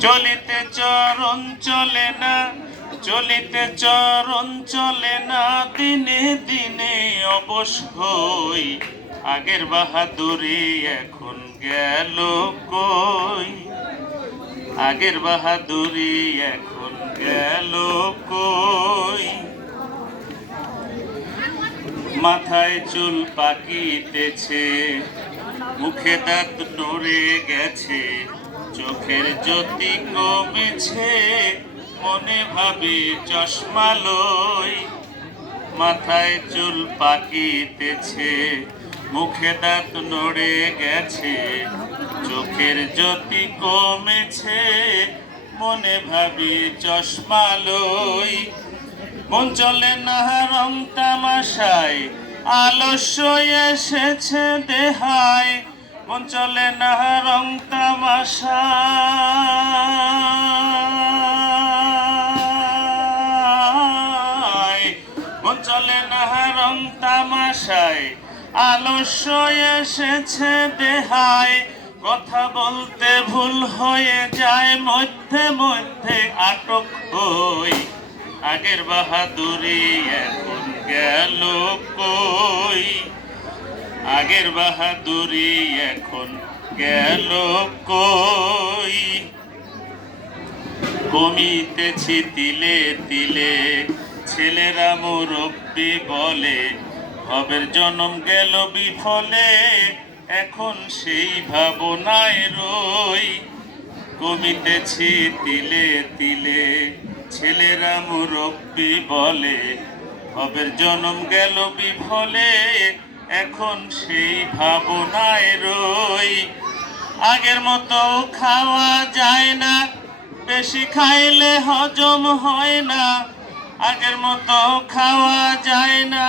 চলিতে চরণ চলে না, চলিতে চরণ চলে না, দিনে দিনে অবশ্যই আগের বাহাদুরি এখন গেল কই? আগের বাহাদুরি এখন গেল কই? মাথায় চুল পাকিতেছে, মুখে দাঁত নড়ে গেছে চোখের জ্যোতি কমেছে, মনে ভাবে চশমা লই। মাথায় চুল পাকিতেছে, মুখে দাঁত নড়ে গেছে। চোখের জ্যোতি কমেছে, মনে ভাবি চশমা লই। মন চলে না, রং তামাশায়, আলস্য এসেছে দেহায়। মন চলে না রং তামাশায় মন চলে তামাশায়, আলস্য এসেছে দেহায়। কথা বলতে ভুল হয়ে যায়, মধ্যে মধ্যে আটক হই। আগের বাহাদুরি এখন গেল কই? আগের বাহাদুরি এখন গেল কই? কমিতেছি তিলে তিলে ছেলেরা মুরব্বী বলে ভবের জনম গেল বিফলে, এখন সেই ভাবনায় রই। কমিতেছি তিলে তিলে ছেলেরা মুরব্বী বলে ভবের জনম গেল বিফলে এখন সেই ভাবনায় রই। আগের মতো খাওয়া যায় না, বেশি খাইলে হজম হয় না। আগের মতো খাওয়া যায় না।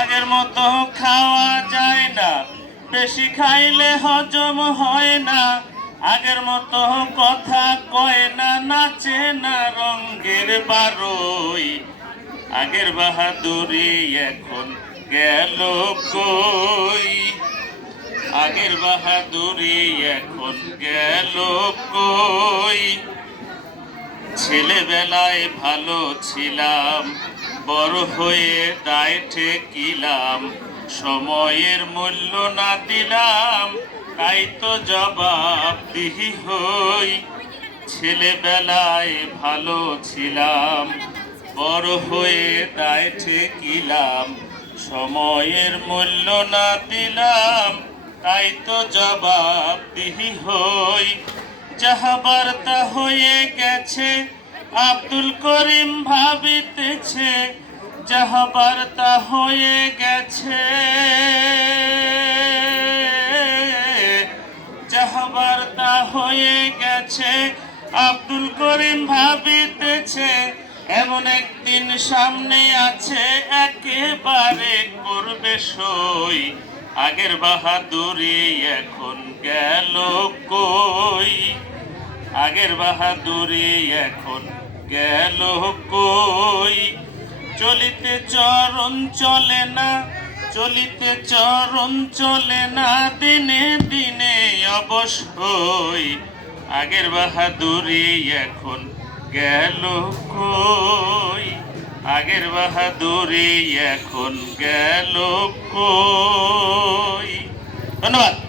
আগের মতো খাওয়া যায় না, বেশি খাইলে হজম হয় না। আগের মতো কথা কয় না, নাচে না রঙ্গের বারোই। আগের বাহাদুরি এখন গেল কই? আগের বাহাদুরি এখন গেল কই? ছেলেবেলায় ভালো ছিলাম, বড় হয়ে দায় ঠেকিলাম, সময়ের মূল্য না দিলাম তাই তো জবাব দিহি হই। ছেলেবেলায় ভালো ছিলাম, বড় হয়ে দায় ঠেকিলাম। সময়ের মূল্য না দিলাম, তাই তো জবাব দিহি হই। যাহা বার্তা হয়ে গেছে, আব্দুল করিম ভাবিতেছে, যাহা বার্তা হয়ে গেছে। হয়ে গেছে। আব্দুল করিম ভাবিতেছে, এমন একদিন সামনে আছে, একেবারে করবে সই। আগের বাহাদুরি এখন গেল কই? আগের বাহাদুরি এখন গেল কই? চলিতে চরণ চলে না, চলিতে চরণ চলে না, দিনে দিনে অবশ্যই আগের বাহাদুরি এখন গেল কই? আগের বাহাদুরি এখন গেল কই? ধন্যবাদ।